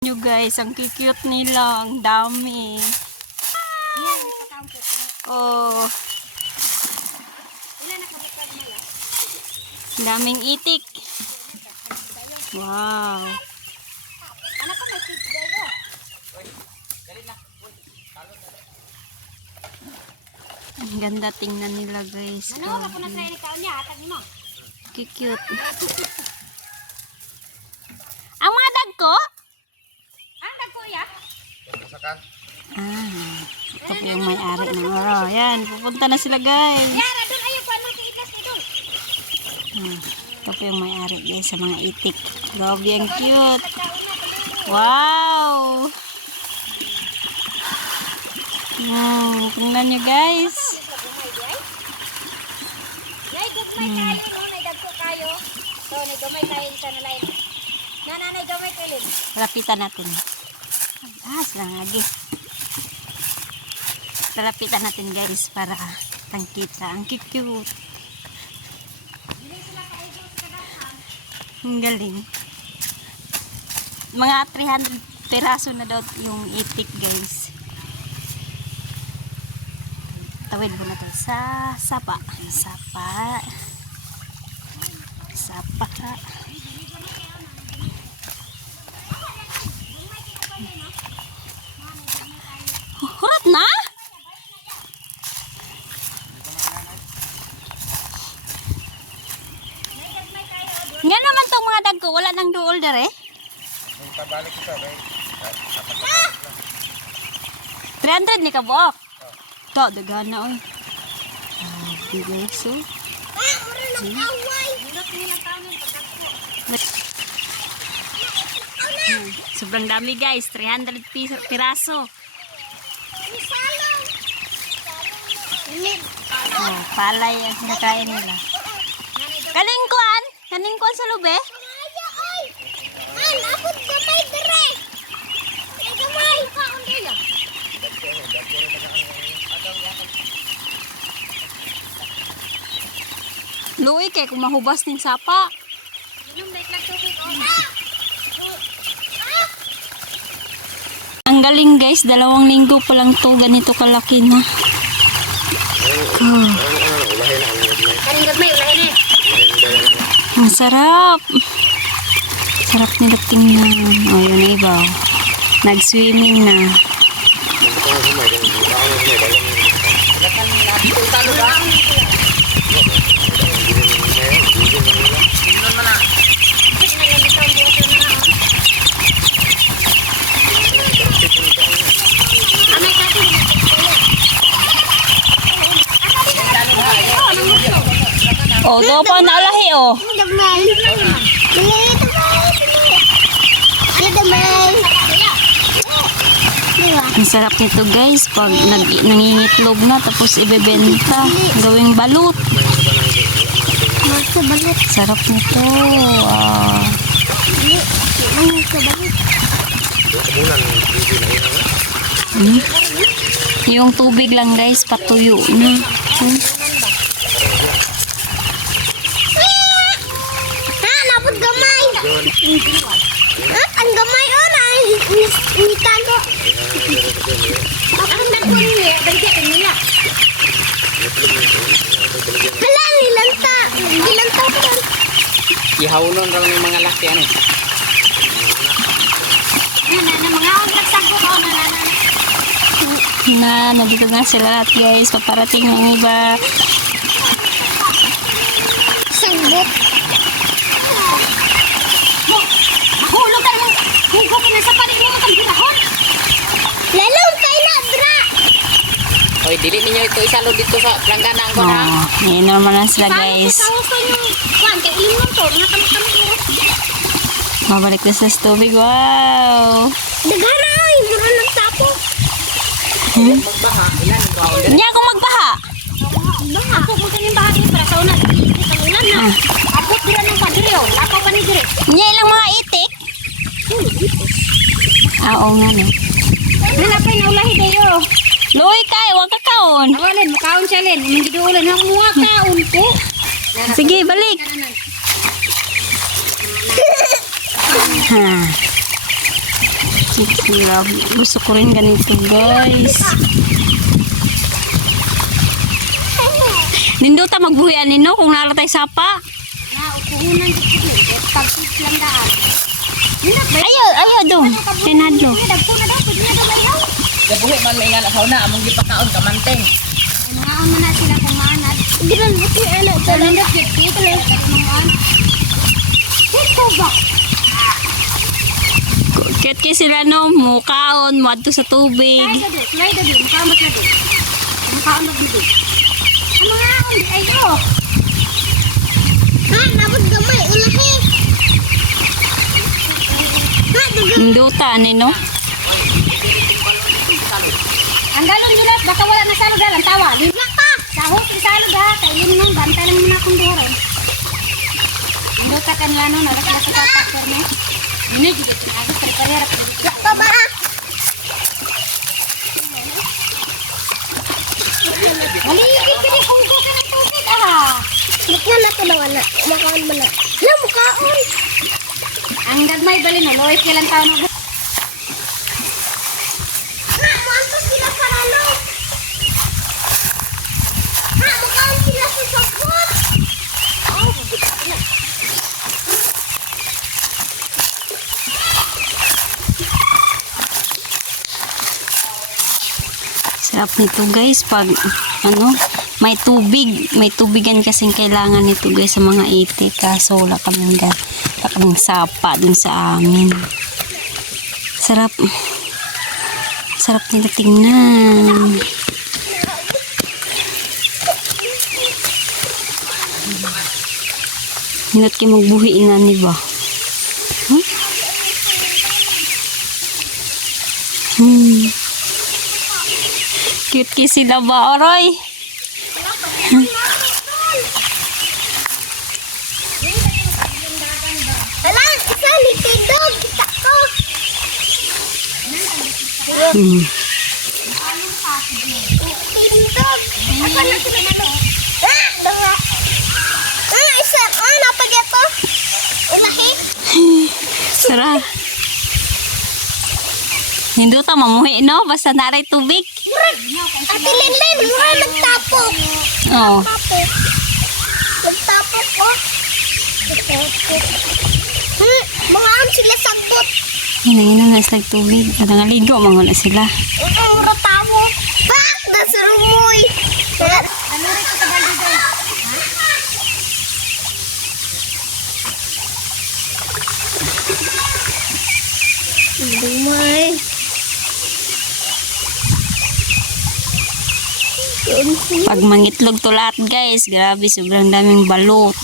Nyo guys, ang cute nila, ang dami. Oh. Ang daming itik. Wow. Ang ganda tingnan nila guys. Cute. Ang mga dagko? Ito po yung may-ari ng oro. Yan, pupunta na sila guys. Ito po yung may-ari guys sa mga itik. Grabe, ang cute. Wow! Tingnan nyo guys. Lapitan natin. Silang lagi. Lapitan natin guys para tangkita. Ang cute. Ang galing. Mga 300 peraso na daw yung itik guys. Tawid mo na to sa sapa. Hurat na? Nga naman tong mga dagko, wala nang duol dere. Pabalik ito, 300 ni ka buok. To, dagan na oy. Bigay so. Sobrang dami guys, 300 piraso. Palay ang sinakain nila. Kaningkuan sa lube? Luoy kay kung mahubas ning sapa. Ang galing guys, 2 linggo pa lang to, ganito kalaki na. Ang sarap. Sarap nila tingnan. Oh, yun na iba. Nag-swimming na. Oh, do pa na lahi oh. Ang sarap nito guys pag nangingitlog na tapos ibebenta gawing balut. Sarap nito. Yung tubig lang guys patuyo na. Ang gamay o na itago. Hala, nilanta ko. Ihaunon raw ng mga laki ano. Nandito na sila lahat guys. Paparating ang iba. Sanggit. Lalong kayo na, bra! Hoy, dili ninyo ito isalo dito sa langganang ko na. Ngayon naman na sila guys. Mabalik na sa tubig. Wow! Dagana, yung mga nagtapo. Magbaha, ilan ko ako. Hindi ako magbaha. Baha. Ako mo kanyang baha dito para sa ulan. Sa ulan na. Ako tira ng padre o. Lakaw pa ni dire. Hindi ilang mga itik. Oo nga no. Hanapin na ulahi dayo. Luoy kay, huwag kakaon. Awalin, makaon siya lin. Hindi ulan. Ang mga kaon ko. Sige, balik. Ha. Grabe. Gusto ko rin ganito, guys. Nindota magbuhian nino kung naratay sapa. Na ukuhunan dito din. Pag-tis lang daan. Ayaw dong. Tinadlo. Dagko na daw. Pwede na daw mayaw. Gabuhi man may nga na sauna, among gipakaon kamanteng. Mga ang na sila kumanad. Hindi man buti ano. Talindot dito. Ito lang. Ito ba? Kit sila no, mukaon, muadto sa tubig. Slide na din. Makaamot na din. Makaamot na din. Ang mga akong di ayo. Ha? Nabot gamay. Ulahi. Ha? Nindota nino. Ang galon yun at baka wala na salod lang. Tawa. Di ba ka? Sahot yung salod ha. Kailin mo. Bantay lang muna akong doron. Hindi ka kanila no. Naras na sa factor niya. Ini juga tinagos. Terkarera. Ya pa ba? Maligid ka rin kung ka ng tubig ah. Bukyan na ko na wala. Makaon mo na. Wala makaon. Ang gagmay bali no. Loy kailan tao na. Ha, muantos sila sa lalo. Ha, makaon sila sa sapot. Oh, Sarap nito guys pag ano, may tubigan kasing kailangan nito guys sa mga itik, kaso wala kaming sapa dun sa amin. Sarap nito tingnan. Hinat kayo magbuhi na ni ba? Cute sila ba, Oroy? Alang, isa litindog. Kita ko. Litindog. Apa na tinanong? Ah, dala. Isa. Napag ito. Ulahi. Sara. Hindi ta mamuhi, no? Basta naray tubig. Ate Linlin, mura nagtapok. Oo. Nagtapok ko. Mga am sila sagbot. Hinangin na sila tubig. Nangaligo, mga na sila. Mura tawo. Bak! Nasurumoy. Ano rin ko sa balde doon? Dumay. Pag mangitlog to lahat guys, grabe, sobrang daming balot.